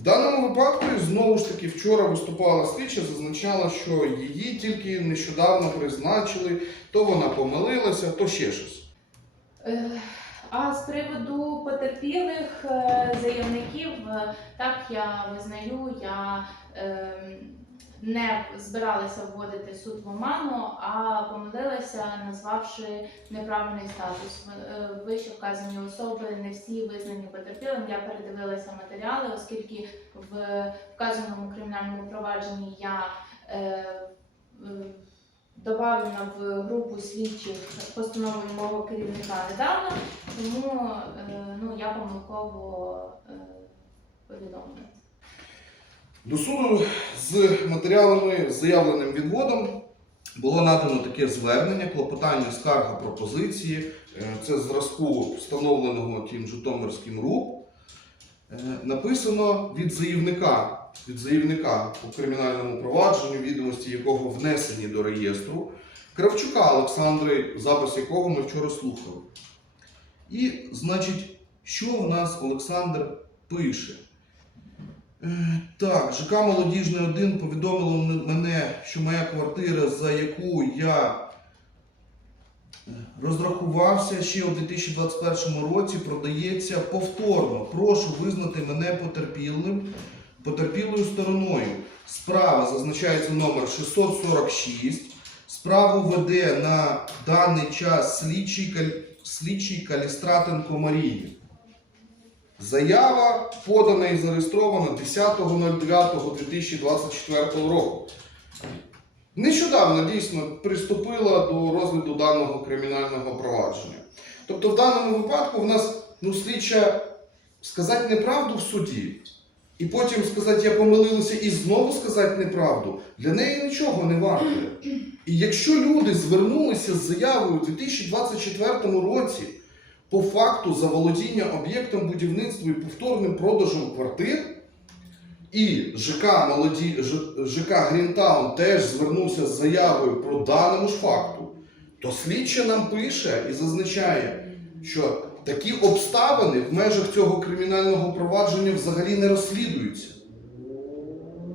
В даному випадку, знову ж таки, вчора виступала слідча, зазначала, що її тільки нещодавно призначили, то вона помилилася, то ще щось. Е, А з приводу потерпілих е, заявників, е, так я визнаю, я е, не збиралася вводити суд в оману, а помилилася, назвавши неправильний статус. Е, Вище вказані особи не всі визнані потерпілим. Я передивилася матеріали, оскільки в вказаному кримінальному провадженні я е, е, Добавлена в групу слідчих постановою мого керівника недавно, тому е, ну, я помилково повідомлена. До суду з матеріалами, заявленим відводом було надано таке звернення, клопотання, скарга пропозиції. Е, Це зразку встановленого тим Житомирським РУП. Е, Написано від заявника, від заявника у кримінальному провадженню, відомості якого внесені до реєстру, Кравчука Олександри, запис якого ми вчора слухали. І, значить, що в нас Олександр пише? Е, Так, ЖК Молодіжний 1 повідомило мене, що моя квартира, за яку я е, розрахувався ще у 2021 році, продається повторно. Прошу визнати мене потерпілим, потерпілою стороною. Справа зазначається номер 646. Справу веде на даний час слідчий, слідчий Калістратенко Марії. Заява подана і зареєстрована 10.09.2024 року. Нещодавно дійсно приступила до розгляду даного кримінального провадження. Тобто, в даному випадку в нас ну, слідча сказати неправду в суді, і потім сказати, я помилилася, і знову сказати неправду, для неї нічого не варто. І якщо люди звернулися з заявою у 2024 році по факту заволодіння об'єктом будівництва і повторним продажем квартир, і ЖК, Молоді, ЖК Грінтаун теж звернувся з заявою про даному ж факту, то слідча нам пише і зазначає, що такі обставини в межах цього кримінального провадження взагалі не розслідуються.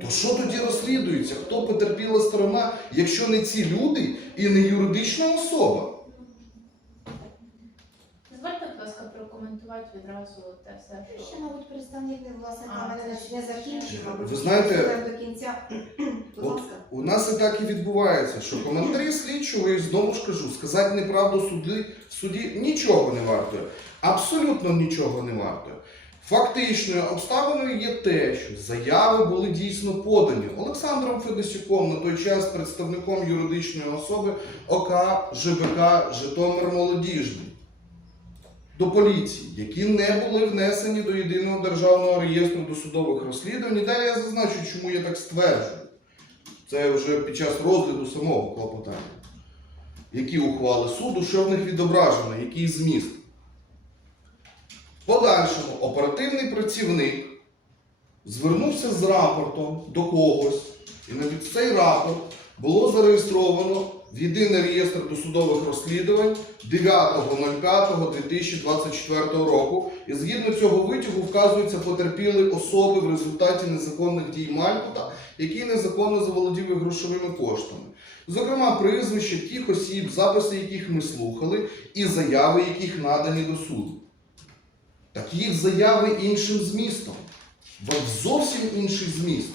То що тоді розслідується? Хто потерпіла сторона, якщо не ці люди і не юридична особа? Дозвольте, будь ласка, прокоментувати відразу те все, Ще, мабуть, представник власника А, мене це не закінчив. Ви знаєте, до кінця. Будь От ласка. у нас і так і відбувається, що коментарі слідчого, і знову ж кажу, сказати неправду суді, в суді нічого не вартує. Абсолютно нічого не вартує. Фактичною обставиною є те, що заяви були дійсно подані Олександром Федосюком, на той час представником юридичної особи ОК ЖБК Житомир Молодіжний до поліції, які не були внесені до єдиного державного реєстру досудових розслідувань. І далі я зазначу, чому я так стверджую. Це вже під час розгляду самого клопотання. Які ухвали суду, що в них відображено, який зміст. В подальшому оперативний працівник звернувся з рапортом до когось, і навіть цей рапорт було зареєстровано в єдиний реєстр досудових розслідувань 9.05.2024 року. І згідно цього витягу вказуються потерпіли особи в результаті незаконних дій Малькута, який незаконно заволодів грошовими коштами. Зокрема, прізвища тих осіб, записи яких ми слухали, і заяви, яких надані до суду. Так їх заяви іншим змістом. В зовсім інший зміст.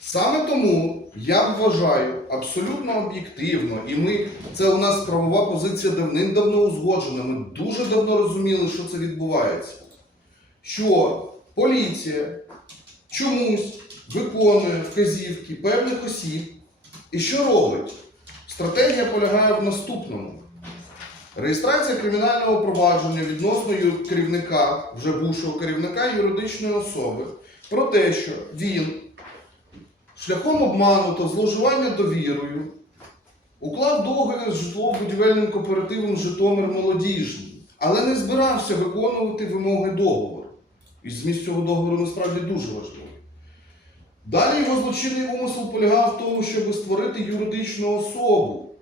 Саме тому я вважаю абсолютно об'єктивно, і ми це у нас правова позиція давним-давно узгоджена. Ми дуже давно розуміли, що це відбувається. Що поліція чомусь виконує вказівки певних осіб, і що робить? Стратегія полягає в наступному. Реєстрація кримінального провадження відносно керівника, вже бувшого керівника юридичної особи, про те, що він шляхом обману та зловживання довірою уклав договір з житлово-будівельним кооперативом Житомир Молодіжний, але не збирався виконувати вимоги договору. І зміст цього договору насправді дуже важливий. Далі його злочинний умисел полягав в тому, щоб створити юридичну особу,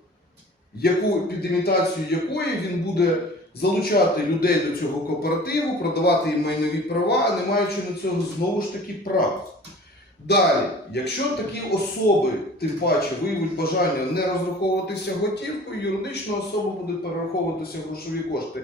яку, під імітацією якої він буде залучати людей до цього кооперативу, продавати їм майнові права, не маючи на цього знову ж таки прав. Далі, якщо такі особи, тим паче, виявить бажання не розраховуватися готівкою, юридична особа буде перераховуватися грошові кошти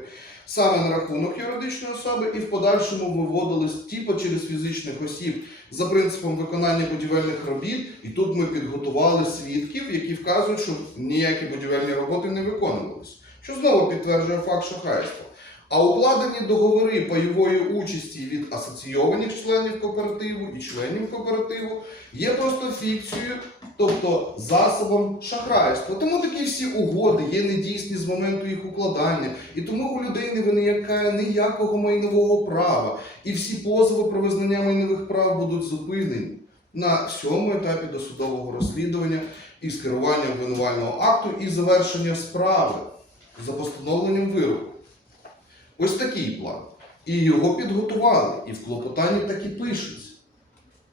саме на рахунок юридичної особи і в подальшому виводились типу через фізичних осіб за принципом виконання будівельних робіт. І тут ми підготували свідків, які вказують, що ніякі будівельні роботи не виконувалися, що знову підтверджує факт шахрайства. А укладені договори пайової участі від асоційованих членів кооперативу і членів кооперативу є просто фікцією, тобто засобом шахрайства. Тому такі всі угоди є недійсні з моменту їх укладання, і тому у людей не виникає ніякого майнового права. І всі позови про визнання майнових прав будуть зупинені на всьому етапі досудового розслідування і скерування обвинувального акту і завершення справи за постановленням вироку. Ось такий план. І його підготували, і в клопотанні так і пишеться.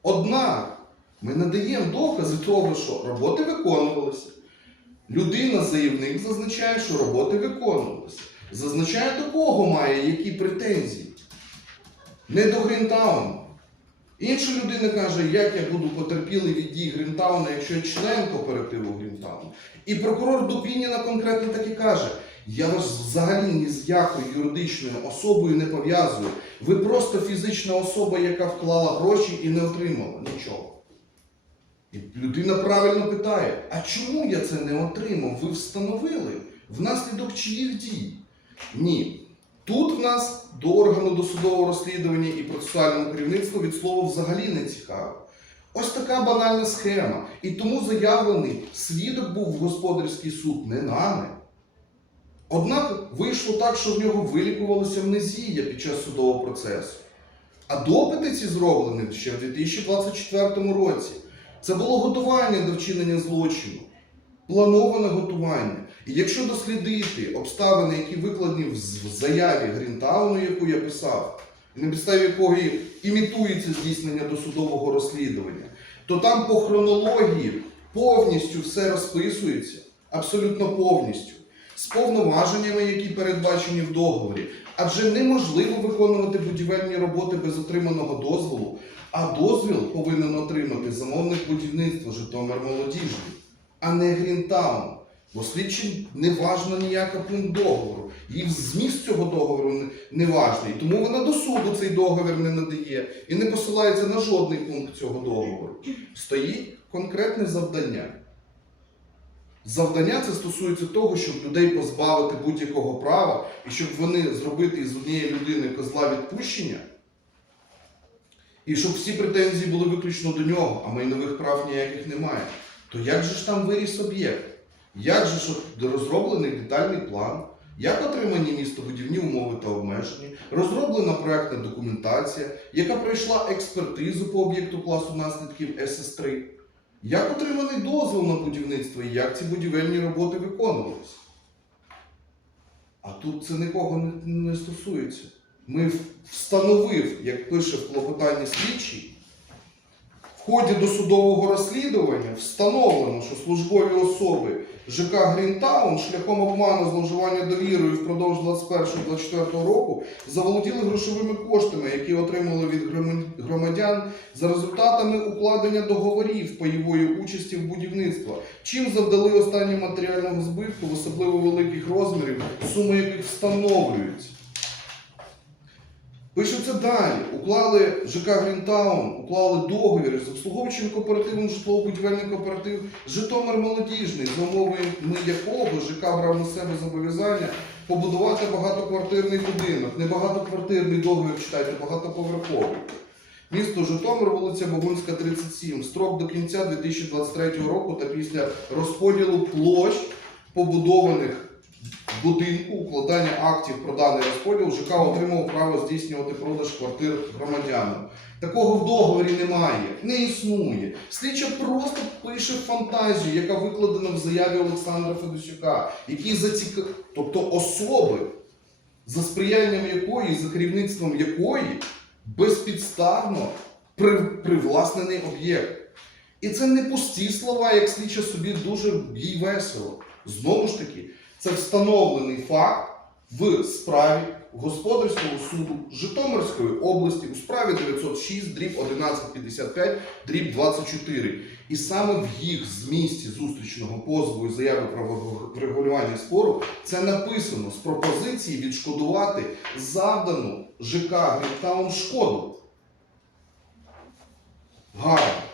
Однак ми надаємо докази того, що роботи виконувалися. Людина, заявник, зазначає, що роботи виконувалися. Зазначає, до кого має які претензії. Не до Грінтауну. Інша людина каже, як я буду потерпілий від дій Грінтауна, якщо я член кооперативу Грінтауну. І прокурор Дубініна конкретно так і каже: я вас взагалі ні з якою юридичною особою не пов'язую. Ви просто фізична особа, яка вклала гроші і не отримала нічого. І людина правильно питає: а чому я це не отримав? Ви встановили внаслідок чиїх дій? Ні. Тут в нас до органу досудового розслідування і процесуального керівництва від слова взагалі не цікаво. Ось така банальна схема. І тому заявлений свідок був в господарський суд не нами. Однак вийшло так, що в нього вилікувалася амнезія під час судового процесу. А допити ці зроблені ще в 2024 році. Це було готування до вчинення злочину, плановане готування. І якщо дослідити обставини, які викладені в заяві Грінтауну, яку я писав, на підставі якої імітується здійснення досудового розслідування, то там по хронології повністю все розписується, абсолютно повністю, з повноваженнями, які передбачені в договорі. Адже неможливо виконувати будівельні роботи без отриманого дозволу, а дозвіл повинен отримати замовник будівництва Житомир Молодіжний, а не Грінтаун. Бо слідчим не важна ніяка пункт договору. Їй зміст цього договору не важний. Тому вона до суду цей договір не надає і не посилається на жодний пункт цього договору. Стоїть конкретне завдання. Завдання це стосується того, щоб людей позбавити будь-якого права і щоб вони зробити із однієї людини козла відпущення, і щоб всі претензії були виключно до нього, а майнових прав ніяких немає. То як же ж там виріс об'єкт? Як же ж розроблений детальний план? Як отримані містобудівні умови та обмеження, розроблена проектна документація, яка пройшла експертизу по об'єкту класу наслідків СС3, як отриманий дозвіл на будівництво і як ці будівельні роботи виконувалися? А тут це нікого не, стосується. Ми встановив, як пише в клопотанні слідчий, в ході досудового розслідування встановлено, що службові особи ЖК Грінтаун шляхом обману зловживання довірою впродовж 21-24 року заволоділи грошовими коштами, які отримали від громадян- за результатами укладення договорів пайової участі в будівництва, чим завдали останнім матеріального збитку в особливо великих розмірів, суми яких встановлюються. Пишеться далі. Уклали ЖК Грінтаун, уклали договір з обслуговуючим кооперативом житлово-будівельний кооператив Житомир Молодіжний, за умовами якого ЖК брав на себе зобов'язання побудувати багатоквартирний будинок. Не багатоквартирний договір читайте, багатоповерховий. Місто Житомир, вулиця Богунська, 37. Строк до кінця 2023 року та після розподілу площ побудованих будинку, укладання актів про даний розподіл, ЖК отримав право здійснювати продаж квартир громадянам. Такого в договорі немає, не існує. Слідча просто пише фантазію, яка викладена в заяві Олександра Федосюка, який зацік... тобто особи, за сприянням якої, за керівництвом якої безпідставно при... привласнений об'єкт. І це не пусті слова, як слідча собі дуже їй весело. Знову ж таки, це встановлений факт, в справі Господарського суду Житомирської області у справі 906 дріб 1155 дріб 24. І саме в їх змісті зустрічного позову і заяви про врегулювання спору це написано з пропозиції відшкодувати завдану ЖК Гріптаун шкоду. Гарно.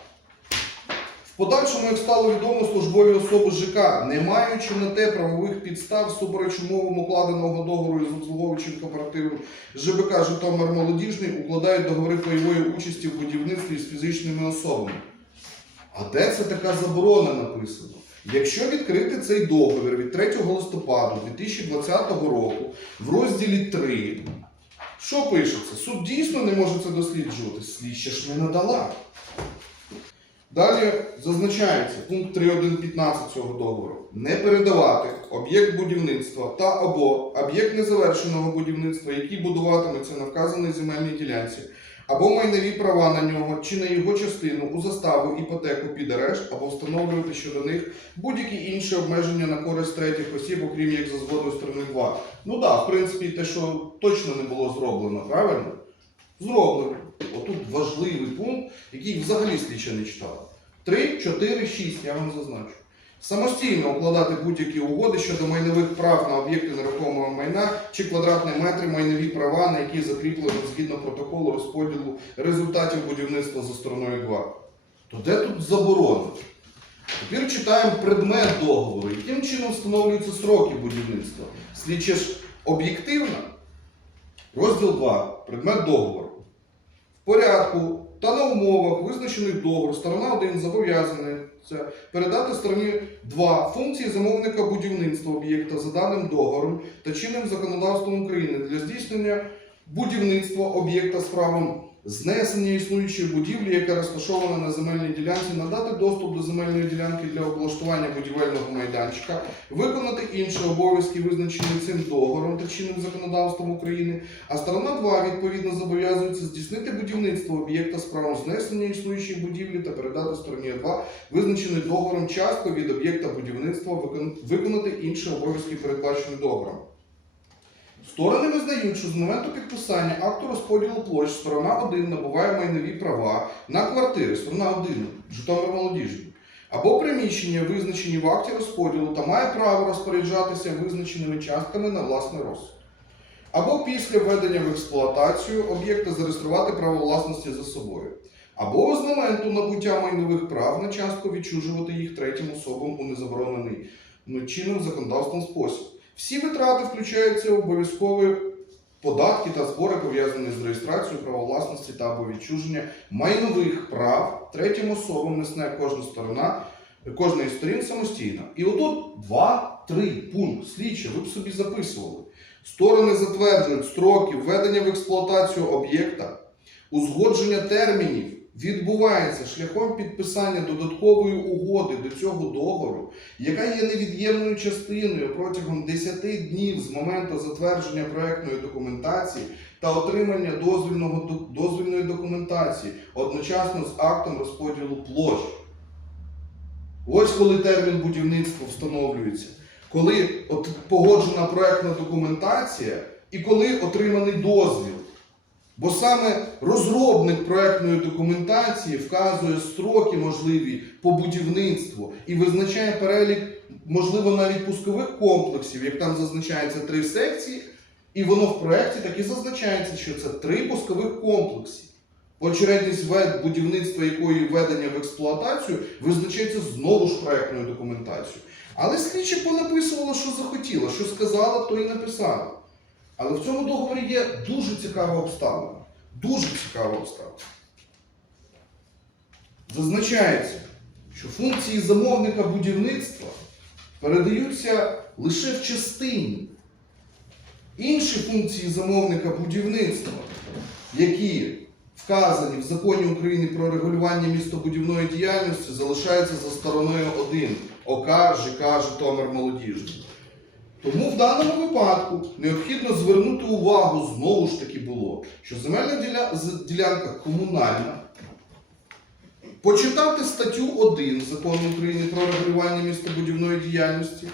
В подальшому, як стало відомо, службові особи ЖК, не маючи на те правових підстав супереч умовам укладеного договору із обслуговуючим кооперативом ЖБК Житомир Молодіжний укладають договори пайової участі в будівництві з фізичними особами. А де це така заборона написано? Якщо відкрити цей договір від 3 листопада 2020 року в розділі 3, що пишеться? Суд дійсно не може це досліджувати. Слідча ж не надала. Далі зазначається пункт 3.1.15 цього договору. Не передавати об'єкт будівництва та або об'єкт незавершеного будівництва, який будуватиметься на вказаній земельній ділянці, або майнові права на нього чи на його частину у заставу, іпотеку під арешт, або встановлювати щодо них будь-які інші обмеження на користь третіх осіб, окрім як за згодою сторони 2. Ну так, да, в принципі, те, що точно не було зроблено, правильно? Зроблено. Отут важливий пункт, який взагалі слідча не читала. 3, 4, 6, я вам зазначу. Самостійно укладати будь-які угоди щодо майнових прав на об'єкти нерухомого майна чи квадратні метри майнові права, на які закріплено згідно протоколу розподілу результатів будівництва за стороною 2. То де тут заборона? Тепер читаємо предмет договору, яким чином встановлюються сроки будівництва. Слідче ж об'єктивно. Розділ 2. Предмет договору. Порядку та на умовах, визначених договору, сторона 1 зобов'язана передати стороні 2 функції замовника будівництва об'єкта за даним договором та чинним законодавством України для здійснення будівництва об'єкта з правом знесення існуючої будівлі, яка розташована на земельній ділянці, надати доступ до земельної ділянки для облаштування будівельного майданчика, виконати інші обов'язки, визначені цим договором та чинним законодавством України, а сторона 2 відповідно зобов'язується здійснити будівництво об'єкта з правом знесення існуючої будівлі та передати стороні 2 визначений договором частку від об'єкта будівництва, викон- виконати інші обов'язки, передбачені договором. Сторони визнають, що з моменту підписання акту розподілу площ сторона 1 набуває майнові права на квартири, сторона 1, Житомир Молодіжний, або приміщення, визначені в акті розподілу, та має право розпоряджатися визначеними частками на власний розсуд. Або після введення в експлуатацію об'єкта зареєструвати право власності за собою. Або з моменту набуття майнових прав на частку відчужувати їх третім особам у незаборонений ну, чинним законодавством спосіб. Всі витрати включаються обов'язкові податки та збори, пов'язані з реєстрацією права власності та або відчуження майнових прав третім особам несне кожна сторона, кожної сторін самостійно. І отут два-три пункт слідчі, ви б собі записували. Сторони затверджують строки введення в експлуатацію об'єкта, узгодження термінів відбувається шляхом підписання додаткової угоди до цього договору, яка є невід'ємною частиною протягом 10 днів з моменту затвердження проектної документації та отримання дозвільного, дозвільної документації одночасно з актом розподілу площ. Ось коли термін будівництва встановлюється, коли погоджена проектна документація і коли отриманий дозвіл. Бо саме розробник проектної документації вказує строки можливі по будівництву і визначає перелік, можливо, навіть пускових комплексів, як там зазначається три секції, і воно в проєкті так і зазначається, що це три пускових комплекси. Очередність будівництва якої введення в експлуатацію визначається знову ж проектною документацією. Але слідче понаписувало, що захотіло, що сказала, то і написала. Але в цьому договорі є дуже цікава обставина. Дуже цікава обставина. Зазначається, що функції замовника будівництва передаються лише в частині. Інші функції замовника будівництва, які вказані в законі України про регулювання містобудівної діяльності, залишаються за стороною 1 ОК ЖК Житомир Молодіжний. Тому в даному випадку необхідно звернути увагу, знову ж таки було, що земельна діля- ділянка комунальна. Почитати статтю 1 закону України про регулювання містобудівної діяльності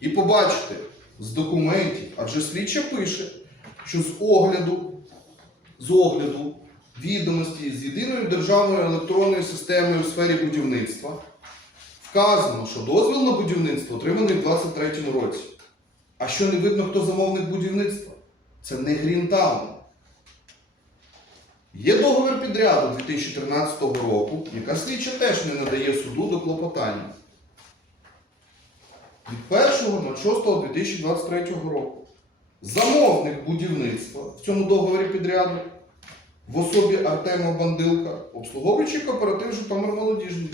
і побачити з документів, адже слідча пише, що з огляду, з огляду відомості з єдиної державної електронної системи у сфері будівництва вказано, що дозвіл на будівництво отриманий в 2023 році. А що не видно, хто замовник будівництва? Це не Грінтаун. Є договір підряду 2013 року, яка слідча теж не надає суду до клопотання. Від 1.06.2023 року. Замовник будівництва в цьому договорі підряду в особі Артема Бандилка, обслуговуючий кооператив Житомир Молодіжний,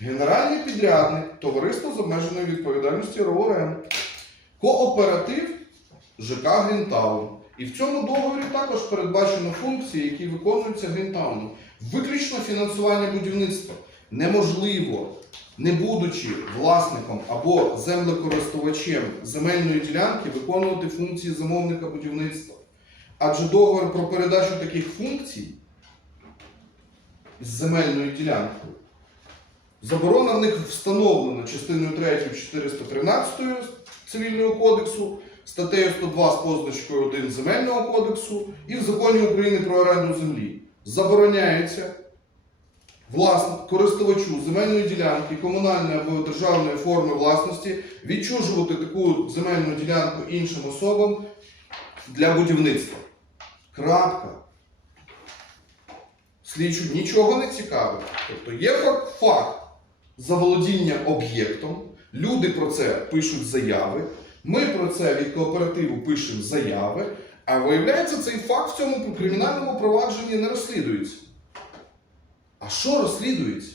генеральний підрядник Товариство з обмеженою відповідальністю РОРМ, кооператив ЖК Грінтаун. І в цьому договорі також передбачено функції, які виконуються Грінтауном. Виключно фінансування будівництва неможливо, не будучи власником або землекористувачем земельної ділянки, виконувати функції замовника будівництва. Адже договір про передачу таких функцій з земельною ділянкою заборона в них встановлена частиною 3 413 Цивільного кодексу, статтею 102 з позначкою 1 Земельного кодексу і в законі України про оренду землі. Забороняється власник, користувачу земельної ділянки комунальної або державної форми власності відчужувати таку земельну ділянку іншим особам для будівництва. Крапка. Слідчу нічого не цікавить. Тобто є факт, заволодіння об'єктом, люди про це пишуть заяви, ми про це від кооперативу пишемо заяви, а виявляється, цей факт в цьому кримінальному провадженні не розслідується. А що розслідується?